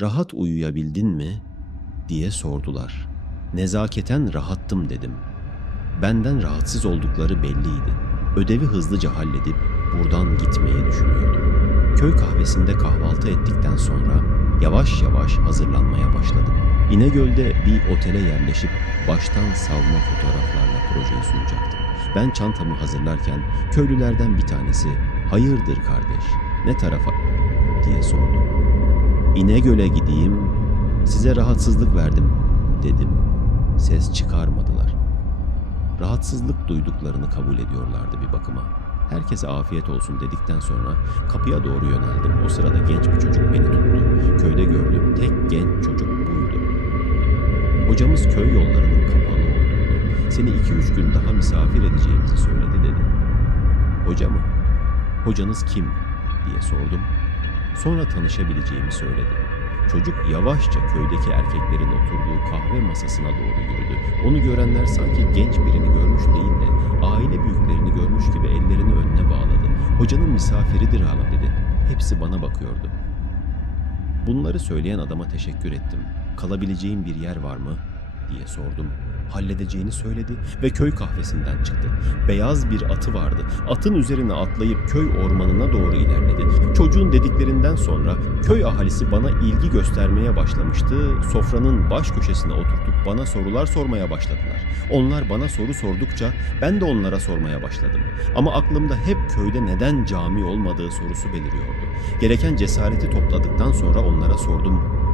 Rahat uyuyabildin mi? diye sordular. Nezaketen rahattım dedim. Benden rahatsız oldukları belliydi. Ödevi hızlıca halledip buradan gitmeyi düşünüyordum. Köy kahvesinde kahvaltı ettikten sonra yavaş yavaş hazırlanmaya başladım. İnegöl'de bir otele yerleşip baştan savma fotoğraflarla projeyi sunacaktım. Ben çantamı hazırlarken köylülerden bir tanesi "Hayırdır kardeş? Ne tarafa?" diye sordu. İnegöl'e gideyim, size rahatsızlık verdim dedim. Ses çıkarmadılar. Rahatsızlık duyduklarını kabul ediyorlardı bir bakıma. Herkese afiyet olsun dedikten sonra kapıya doğru yöneldim. O sırada genç bir çocuk beni tuttu. Köyde gördüğüm tek genç çocuk buydu. Hocamız köy yollarının kapalı olduğunu, seni iki üç gün daha misafir edeceğimizi söyledi dedi. Hoca mı? Hocanız kim? diye sordum. Sonra tanışabileceğimi söyledi. Çocuk yavaşça köydeki erkeklerin oturduğu kahve masasına doğru yürüdü. Onu görenler sanki genç birini görmüş değil de aile büyüklerini görmüş gibi ellerini önüne bağladı. Hocanın misafiridir hala dedi. Hepsi bana bakıyordu. Bunları söyleyen adama teşekkür ettim. Kalabileceğim bir yer var mı? diye sordum. Halledeceğini söyledi ve köy kahvesinden çıktı. Beyaz bir atı vardı. Atın üzerine atlayıp köy ormanına doğru ilerledi. Çocuğun dediklerinden sonra köy ahalisi bana ilgi göstermeye başlamıştı. Sofranın baş köşesine oturtup bana sorular sormaya başladılar. Onlar bana soru sordukça ben de onlara sormaya başladım. Ama aklımda hep köyde neden cami olmadığı sorusu beliriyordu. Gereken cesareti topladıktan sonra onlara sordum.